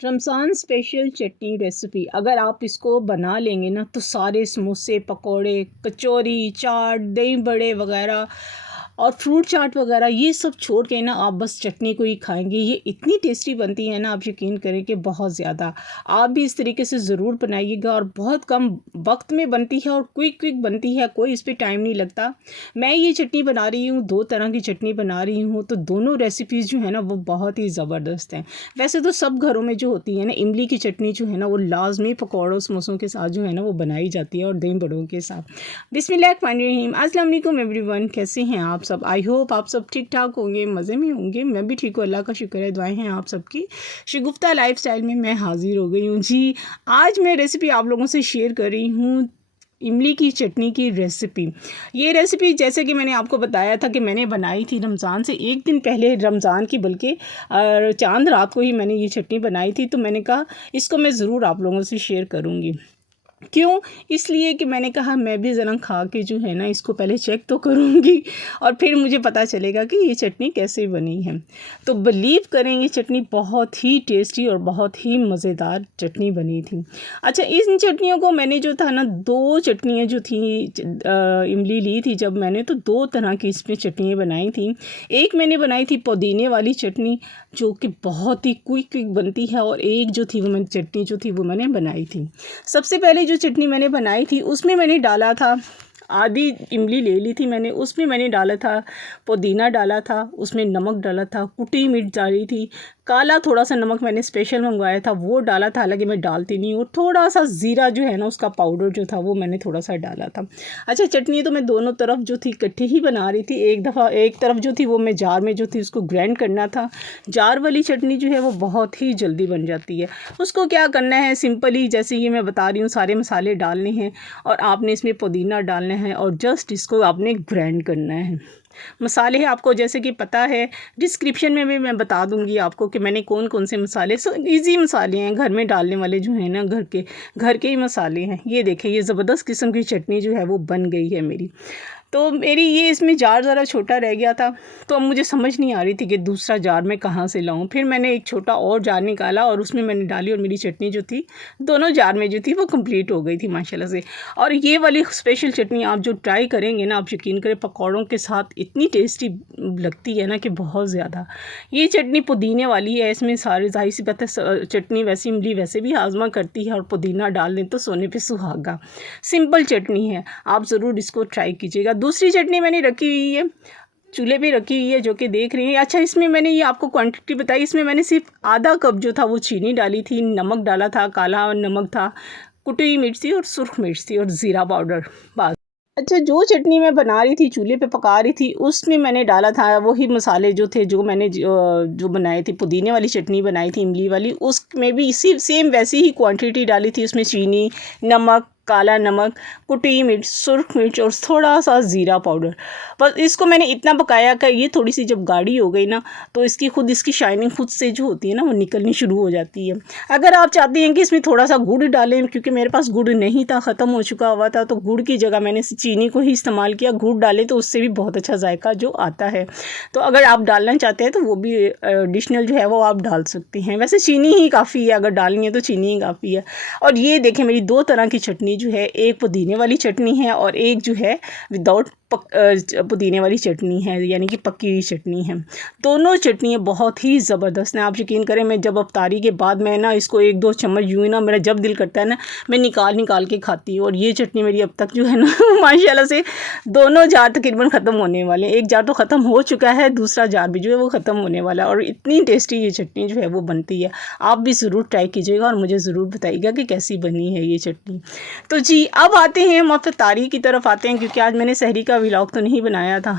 Ramzan special चटनी recipe अगर आप इसको बना लेंगे ना तो सारे समोसे, पकोड़े, कचौरी, चाट, दही बड़े वगैरह और फ्रूट चाट वगैरह ये सब छोड़ के ना आप बस चटनी को ही खाएंगे। ये इतनी टेस्टी बनती है ना, आप यकीन करें कि बहुत ज़्यादा। आप भी इस तरीके से ज़रूर बनाइएगा और बहुत कम वक्त में बनती है और क्विक बनती है, कोई इस पर टाइम नहीं लगता। मैं ये चटनी बना रही हूँ, 2 तरह की चटनी बना रही हूँ, तो दोनों रेसिपीज़ जो है ना वो बहुत ही ज़बरदस्त हैं। वैसे तो सब घरों में जो होती है ना, इमली की चटनी जो है ना वो लाजमी पकौड़ों समोसों के साथ जो है ना वो बनाई जाती है और दही बड़ों के साथ। बिस्मिल्लाहिर्रहमानिर्रहीम, अस्सलाम वालेकुम एवरीवन, कैसे हैं आप सब? आई होप आप सब ठीक ठाक होंगे, मज़े में होंगे। मैं भी ठीक हूँ, अल्लाह का शुक्र है, दुआएं हैं आप सबकी। शगुफ्ता लाइफस्टाइल में मैं हाजिर हो गई हूँ जी। आज मैं रेसिपी आप लोगों से शेयर कर रही हूँ इमली की चटनी की रेसिपी। ये रेसिपी जैसे कि मैंने आपको बताया था कि मैंने बनाई थी रमज़ान से एक दिन पहले, रमज़ान की बल्कि चांद रात को ही मैंने ये चटनी बनाई थी। तो मैंने कहा इसको मैं ज़रूर आप लोगों से शेयर करूँगी। क्यों? इसलिए कि मैंने कहा मैं भी ज़रा खा के जो है ना इसको पहले चेक तो करूँगी और फिर मुझे पता चलेगा कि ये चटनी कैसे बनी है। तो बिलीव करें ये चटनी बहुत ही टेस्टी और बहुत ही मज़ेदार चटनी बनी थी। अच्छा, इन चटनियों को मैंने जो था ना 2 चटनियाँ जो थी इमली ली थी जब मैंने, तो 2 तरह की इसमें चटनियाँ बनाई थी। एक मैंने बनाई थी पुदीने वाली चटनी जो कि बहुत ही क्विक बनती है, और एक जो थी वो मैंने चटनी जो थी वो मैंने बनाई थी। सबसे पहले जो चटनी मैंने बनाई थी उसमें मैंने डाला था, आधी इमली ले ली थी मैंने, उसमें मैंने डाला था पुदीना, डाला था उसमें नमक, डाला था कुटी मिर्च डाली थी, काला थोड़ा सा नमक मैंने स्पेशल मंगवाया था वो डाला था, हालांकि मैं डालती नहीं हूँ। थोड़ा सा ज़ीरा जो है ना उसका पाउडर जो था वो मैंने थोड़ा सा डाला था। अच्छा, चटनी तो मैं दोनों तरफ जो थी इकट्ठी ही बना रही थी। एक दफ़ा एक तरफ जो थी वो मैं जार में जो थी उसको ग्राइंड करना था। जार वाली चटनी जो है वो बहुत ही जल्दी बन जाती है। उसको क्या करना है, सिंपली जैसे ये मैं बता रही हूँ, सारे मसाले डालने हैं और आपने इसमें पुदीना डालना है और जस्ट इसको आपने ग्राइंड करना है। मसाले हैं आपको जैसे कि पता है, डिस्क्रिप्शन में भी मैं बता दूंगी आपको कि मैंने कौन कौन से मसाले, इजी मसाले हैं घर में डालने वाले जो हैं ना, घर के ही मसाले हैं। ये देखें, ये ज़बरदस्त किस्म की चटनी जो है वो बन गई है मेरी। तो मेरी ये इसमें जार ज़रा छोटा रह गया था, तो अब मुझे समझ नहीं आ रही थी कि दूसरा जार मैं कहाँ से लाऊं। फिर मैंने एक छोटा और जार निकाला और उसमें मैंने डाली और मेरी चटनी जो थी दोनों जार में जो थी वो कंप्लीट हो गई थी माशाल्लाह से। और ये वाली स्पेशल चटनी आप जो ट्राई करेंगे ना, आप यकीन करें पकौड़ों के साथ इतनी टेस्टी लगती है ना कि बहुत ज़्यादा। ये चटनी पुदीने वाली है, इसमें सारे ज़ाहिर सी बात है, चटनी वैसे इमली वैसे भी हाजमा करती है और पुदीना डाल दें तो सोने पे सुहागा। सिंपल चटनी है, आप ज़रूर इसको ट्राई कीजिएगा। दूसरी चटनी मैंने रखी हुई है, चूल्हे पे रखी हुई है, जो कि देख रही हैं। अच्छा, इसमें मैंने ये आपको क्वांटिटी बताई, इसमें मैंने सिर्फ आधा कप जो था वो चीनी डाली थी, नमक डाला था, काला नमक था, कुटी हुई मिर्च थी और सुर्ख मिर्च थी और ज़ीरा पाउडर, बस। अच्छा, जो चटनी मैं बना रही थी, चूल्हे पे पका रही थी, उसमें मैंने डाला था वही मसाले जो थे, जो मैंने जो बनाए थे, पुदीने वाली चटनी बनाई थी इमली वाली, उसमें भी इसी सेम वैसी ही क्वांटिटी डाली थी। उसमें चीनी, नमक, काला नमक, कुटी मिर्च, सुर्ख मिर्च और थोड़ा सा ज़ीरा पाउडर। बस इसको मैंने इतना पकाया कि ये थोड़ी सी जब गाढ़ी हो गई ना तो इसकी शाइनिंग खुद से जो होती है ना वो निकलनी शुरू हो जाती है। अगर आप चाहते हैं कि इसमें थोड़ा सा गुड़ डालें, क्योंकि मेरे पास गुड़ नहीं था, ख़त्म हो चुका हुआ था, तो गुड़ की जगह मैंने चीनी को ही इस्तेमाल किया। गुड़ डालें तो उससे भी बहुत अच्छा जायका जो आता है। तो अगर आप डालना चाहते हैं तो वो भी एडिशनल जो है वो आप डाल सकते हैं। वैसे चीनी ही काफ़ी है, अगर डालनी है तो चीनी ही काफ़ी है। और ये देखें, मेरी 2 तरह की चटनी जो है, एक पुदीने वाली चटनी है और एक जो है विदाउट पुदीने वाली चटनी है, यानी कि पकी हुई चटनी है। दोनों चटनियाँ बहुत ही ज़बरदस्त हैं। आप यकीन करें, मैं जब अफ्तारी के बाद मैं ना इसको 1-2 चम्मच यूँ ही ना, मेरा जब दिल करता है ना मैं निकाल के खाती हूँ। और ये चटनी मेरी अब तक जो है ना माशाल्लाह से दोनों जार तकरीबन ख़त्म होने वाले हैं। एक जार तो ख़त्म हो चुका है, दूसरा जार भी जो है वो ख़त्म होने वाला है। और इतनी टेस्टी ये चटनी जो है वो बनती है। आप भी ज़रूर ट्राई कीजिएगा और मुझे ज़रूर बताइएगा कि कैसी बनी है ये चटनी। तो जी, अब आते हैं हम अफ्तारी की तरफ आते हैं, क्योंकि आज मैंने सहरी का व्लॉग तो नहीं बनाया था,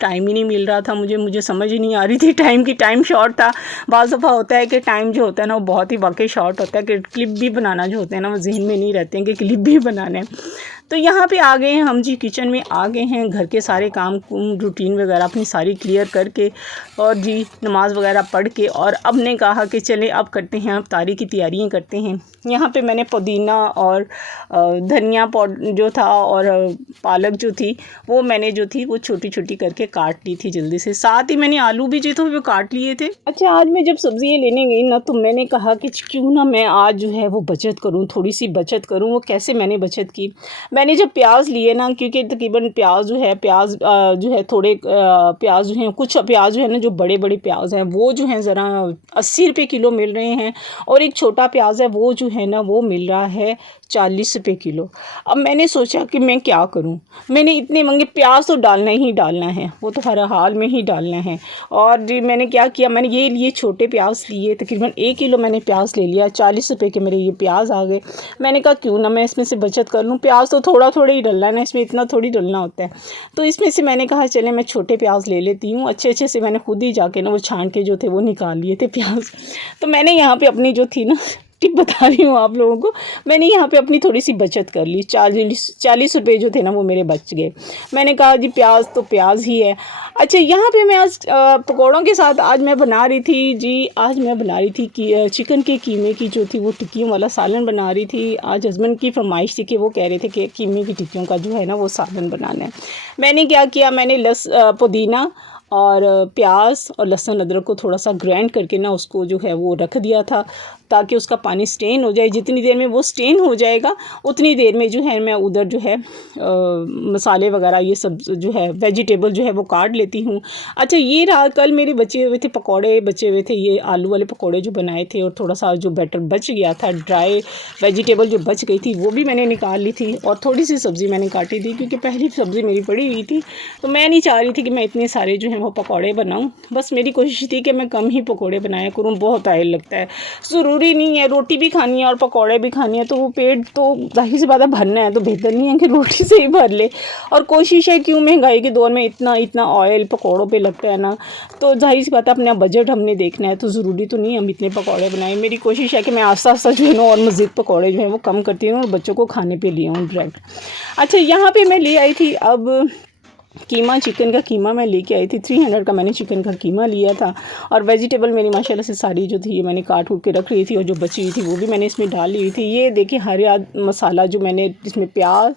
टाइम ही नहीं मिल रहा था मुझे समझ ही नहीं आ रही थी टाइम शॉर्ट था। बाज़ दफ़ा होता है कि टाइम जो होता है ना वो बहुत ही वाकई शॉर्ट होता है, कि क्लिप भी बनाना जो होते हैं ना वो जहन में नहीं रहते हैं कि क्लिप भी बनाने हैं। तो यहाँ पे आ गए हैं हम जी, किचन में आ गए हैं। घर के सारे काम रूटीन वगैरह अपनी सारी क्लियर करके और जी नमाज़ वगैरह पढ़ के, और अब ने कहा कि चलें अब करते हैं, अब तारी की तैयारियाँ करते हैं। यहाँ पे मैंने पुदीना और धनिया पाउडर जो था और पालक जो थी वो मैंने जो थी वो छोटी छोटी करके काट ली थी जल्दी से। साथ ही मैंने आलू भी जो थे वो काट लिए थे। अच्छा, आज मैं जब सब्ज़ियाँ लेने गई ना, तो मैंने कहा कि क्यों ना मैं आज जो है वो बचत करूँ, थोड़ी सी बचत करूँ। वो कैसे मैंने बचत की, मैंने जब प्याज लिए ना, क्योंकि तकरीबन प्याज जो है थोड़े प्याज जो हैं, कुछ प्याज जो है ना जो बड़े बड़े प्याज हैं वो जो हैं ज़रा 80 रुपये किलो मिल रहे हैं, और एक छोटा प्याज है वो जो है ना वो मिल रहा है 40 रुपये किलो। अब मैंने सोचा कि मैं क्या करूं, मैंने इतने महंगे प्याज तो डालना ही डालना है, वो तो हर हाल में ही डालना है। और जी मैंने क्या किया, मैंने ये लिए छोटे प्याज लिए, तकरीबन 1 किलो मैंने प्याज ले लिया। 40 रुपये के मेरे ये प्याज आ गए। मैंने कहा क्यों ना मैं इसमें से बचत कर लूँ, प्याज तो थोड़ा थोड़ा ही डलना है ना, इसमें इतना थोड़ी डलना होता है। तो इसमें से मैंने कहा चले मैं छोटे प्याज ले लेती हूँ। अच्छे अच्छे से मैंने खुद ही जाके ना वो छान के जो थे वो निकाल लिए थे प्याज। तो मैंने यहाँ पे अपनी जो थी ना टिप बता रही हूँ आप लोगों को, मैंने यहाँ पे अपनी थोड़ी सी बचत कर ली। 40 रुपये जो थे ना वो मेरे बच गए। मैंने कहा जी प्याज तो प्याज ही है। अच्छा, यहाँ पे मैं आज पकौड़ों के साथ आज मैं बना रही थी जी, आज मैं बना रही थी कि चिकन के कीमे की जो थी वो टिक्कियों वाला सालन बना रही थी। आज हस्बैंड की फरमाइश थी कि वो कह रहे थे कि कीमे की टिक्कियों का जो है ना वो सालन बनाना है। मैंने क्या किया, मैंने पुदीना और प्याज और लहसुन अदरक को थोड़ा सा ग्राइंड करके ना उसको जो है वो रख दिया था, ताकि उसका पानी स्टेन हो जाए। जितनी देर में वो स्टेन हो जाएगा उतनी देर में जो है मैं उधर जो है मसाले वगैरह ये सब जो है वेजिटेबल जो है वो काट लेती हूँ। अच्छा, ये रहा कल मेरे बचे हुए थे पकौड़े, बचे हुए थे ये आलू वाले पकौड़े जो बनाए थे, और थोड़ा सा जो बैटर बच गया था, ड्राई वेजिटेबल जो बच गई थी वो भी मैंने निकाल ली थी, और थोड़ी सी सब्ज़ी मैंने काटी थी क्योंकि पहली सब्ज़ी मेरी पड़ी हुई थी। तो मैं नहीं चाह रही थी कि मैं इतने सारे जो है वो पकौड़े बनाऊँ, बस मेरी कोशिश थी कि मैं कम ही पकौड़े बनाया करूँ। बहुत ऑयल लगता है, ज़रूरी नहीं है रोटी भी खानी है और पकौड़े भी खानी है, तो वो पेट तो ज़ाहिर सी बात है भरना है, तो बेहतर नहीं है कि रोटी से ही भर ले। और कोशिश है, क्यों महंगाई के दौर में इतना इतना ऑयल पकौड़ों पे लगता है ना, तो ज़ाहिर सी बात है अपना बजट हमने देखना है, तो ज़रूरी तो नहीं हम इतने पकौड़े बनाएं। मेरी कोशिश है कि मैं आस्ता आस्ता जो है ना और मज़ीद पकौड़े जो है वो कम करती हूँ और बच्चों को खाने पे ले आऊँ डायरेक्ट। अच्छा, यहाँ पे मैं ले आई थी अब कीमा, चिकन का कीमा मैं लेके आई थी। 300 का मैंने चिकन का कीमा लिया था, और वेजिटेबल मेरी माशाल्लाह से सारी जो थी ये मैंने काट उट के रख रही थी, और जो बची हुई थी वो भी मैंने इसमें डाल ली हुई थी। ये देखिए हरा मसाला जो मैंने इसमें प्याज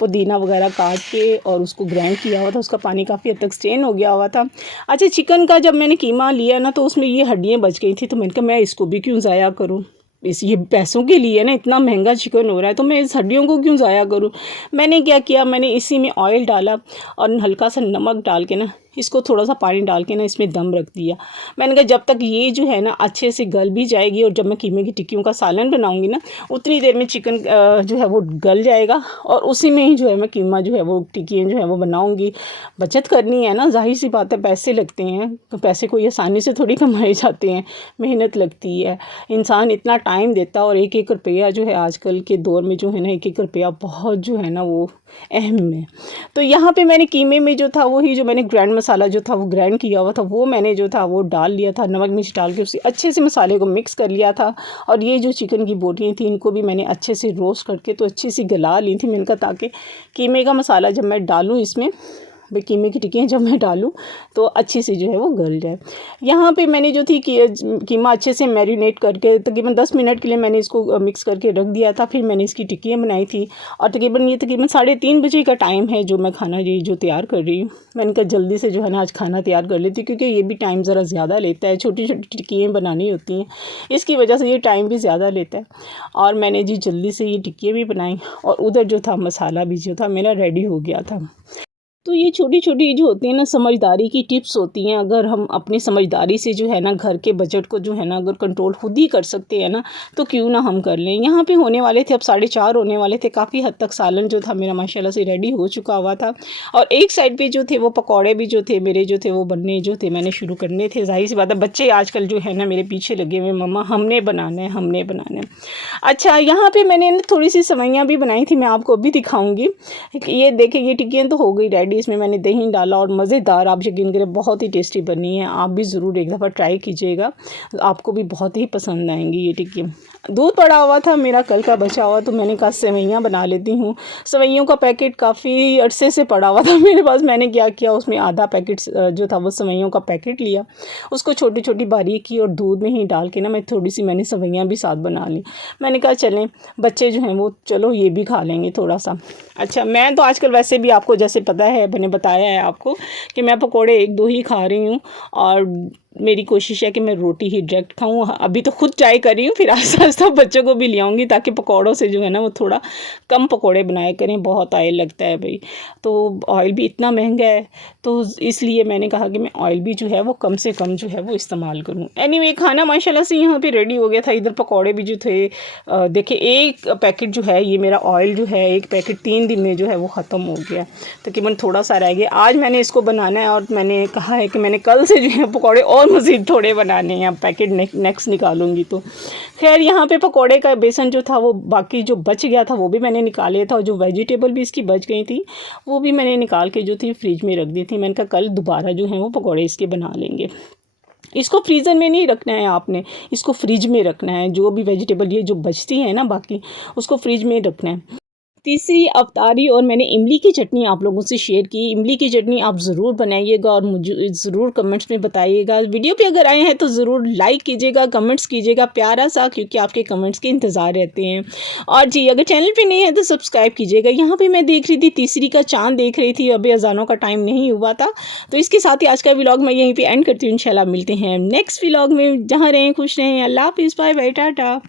पुदीना वगैरह काट के और उसको ग्राइंड किया हुआ था, उसका पानी काफ़ी हद तक स्टेन हो गया हुआ था। अच्छा, चिकन का जब मैंने कीमा लिया ना तो उसमें ये हड्डियाँ बच गई थी, तो मैंने कहा मैं इसको भी क्यों ज़ाया करूँ, ये पैसों के लिए ना, इतना महंगा चिकन हो रहा है तो मैं इस हड्डियों को क्यों ज़ाया करूँ। मैंने क्या किया, मैंने इसी में ऑयल डाला और हल्का सा नमक डाल के ना इसको थोड़ा सा पानी डाल के ना इसमें दम रख दिया। मैंने कहा जब तक ये जो है ना अच्छे से गल भी जाएगी, और जब मैं कीमे की टिक्कियों का सालन बनाऊंगी ना उतनी देर में चिकन जो है वो गल जाएगा, और उसी में ही जो है मैं कीमा जो है वो टिक्कियाँ जो है वो बनाऊंगी। बचत करनी है ना, जाहिर सी बात है, पैसे लगते हैं तो पैसे कोई आसानी से थोड़ी कमाए जाते हैं, मेहनत लगती है, इंसान इतना टाइम देता है, और एक एक रुपया जो है आजकल के दौर में जो है ना एक एक रुपया बहुत जो है ना वो अहम है। तो यहाँ पे मैंने कीमे में जो था वही जो मैंने ग्राइंड मसाला जो था वो ग्राइंड किया हुआ था वो मैंने जो था वो डाल लिया था, नमक मिर्च डाल के उसे अच्छे से मसाले को मिक्स कर लिया था। और ये जो चिकन की बोटियाँ थी इनको भी मैंने अच्छे से रोस्ट करके तो अच्छी सी गला ली थी। मैंने कहा ताकि कीमे का मसाला जब मैं डालूँ इसमें, भाई कीमे की टिक्कियाँ जब मैं डालूँ तो अच्छी से जो है वो गल जाए। यहाँ पे मैंने जो थी कीमा अच्छे से मैरिनेट करके तकरीबन 10 मिनट के लिए मैंने इसको मिक्स करके रख दिया था। फिर मैंने इसकी टिक्कियाँ बनाई थी, और तकरीबन 3:30 बजे का टाइम है जो मैं खाना ये जो तैयार कर रही हूँ। मैंने कहा जल्दी से जो है ना आज खाना तैयार कर लेती, क्योंकि ये भी टाइम ज़रा ज़्यादा लेता है, छोटी छोटी टिक्कियाँ बनानी होती हैं, इसकी वजह से ये टाइम भी ज़्यादा लेता है। और मैंने जी जल्दी से ये टिक्कियाँ भी बनाई, और उधर जो था मसाला भी जो था मेरा रेडी हो गया था। तो ये छोटी छोटी जो होती है ना समझदारी की टिप्स होती हैं, अगर हम अपनी समझदारी से जो है ना घर के बजट को जो है ना अगर कंट्रोल खुद ही कर सकते हैं ना तो क्यों ना हम कर लें। यहाँ पे होने वाले थे अब 4:30 होने वाले थे, काफ़ी हद तक सालन जो था मेरा माशाल्लाह से रेडी हो चुका हुआ था, और एक साइड पे जो थे वो पकौड़े भी जो थे मेरे जो थे वो बनने जो थे मैंने शुरू करने थे। जाहिर सी बात है बच्चे आजकल जो है ना मेरे पीछे लगे हुए, मम्मा हमने बनाना है हमने बनाना है। अच्छा, यहाँ पर मैंने थोड़ी सी सेवइयाँ भी बनाई थी, मैं आपको अभी दिखाऊँगी। ये देखिए ये टिक्कियाँ तो हो गई रेडी, इसमें मैंने दही डाला और मज़ेदार, आप यकीन करें बहुत ही टेस्टी बनी है। आप भी ज़रूर एक दफ़ा ट्राई कीजिएगा, आपको भी बहुत ही पसंद आएंगी ये टिक्की। दूध पड़ा हुआ था मेरा कल का बचा हुआ, तो मैंने कहा सेवइयाँ बना लेती हूँ। सेवइयों का पैकेट काफ़ी अरसे से पड़ा हुआ था मेरे पास। मैंने क्या किया, उसमें आधा पैकेट जो था वो सेवइयों का पैकेट लिया, उसको छोटी छोटी बारीक की और दूध में ही डाल के ना मैं थोड़ी सी मैंने सेवइयाँ भी साथ बना ली। मैंने कहा चलें बच्चे जो हैं वो चलो ये भी खा लेंगे थोड़ा सा। अच्छा, मैं तो आजकल वैसे भी आपको जैसे पता है, मैंने बताया है आपको कि मैं पकोड़े 1-2 ही खा रही हूँ, और मेरी कोशिश है कि मैं रोटी ही डायरेक्ट खाऊँ। अभी तो खुद ट्राई कर रही हूँ, फिर आहिस्ता आहिस्ता बच्चों को भी ले आऊँगी, ताकि पकौड़ों से जो है ना वो थोड़ा कम पकौड़े बनाया करें, बहुत ऑयल लगता है भाई। तो ऑयल भी इतना महंगा है, तो इसलिए मैंने कहा कि मैं ऑयल भी जो है वो कम से कम जो है वो इस्तेमाल करूँ। एनीवे, खाना माशाल्लाह से यहाँ पे रेडी हो गया था। इधर पकौड़े भी जो थे, देखिए एक पैकेट जो है ये मेरा ऑयल जो है, एक पैकेट 3 दिन में जो है वो ख़त्म हो गया, तकरीबन थोड़ा सा रह गया। आज मैंने इसको बनाना है, और मैंने कहा है कि मैंने कल से जो है पकौड़े और मज़ीद थोड़े बनाने हैं, पैकेट नेक्स्ट निकालूंगी। तो खैर यहाँ पे पकौड़े का बेसन जो था वो बाकी जो बच गया था वो भी मैंने निकाल लिया था, और जो वेजिटेबल भी इसकी बच गई थी वो भी मैंने निकाल के जो थी फ्रिज में रख दी थी। मैंने कहा कल दोबारा जो है वो पकौड़े इसके बना लेंगे। इसको फ्रीज़र में नहीं रखना है आपने, इसको फ्रिज में रखना है। जो भी वेजिटेबल ये जो बचती है ना बाकी, उसको फ्रिज में रखना है। तीसरी अवतारी, और मैंने इमली की चटनी आप लोगों से शेयर की। इमली की चटनी आप ज़रूर बनाइएगा और मुझे ज़रूर कमेंट्स में बताइएगा। वीडियो पे अगर आए हैं तो ज़रूर लाइक कीजिएगा, कमेंट्स कीजिएगा प्यारा सा, क्योंकि आपके कमेंट्स के इंतज़ार रहते हैं। और जी, अगर चैनल पे नहीं है तो सब्सक्राइब कीजिएगा। यहाँ पे मैं देख रही थी तीसरी का चाँद देख रही थी, अभी अज़ानों का टाइम नहीं हुआ था। तो इसके साथ ही आज का व्लॉग मैं यहीं पर एंड करती हूँ। इंशाल्लाह मिलते हैं नेक्स्ट व्लॉग में। जहाँ रहें खुश रहें। अल्लाह हाफ़िज़, बाय बाय, टाटा।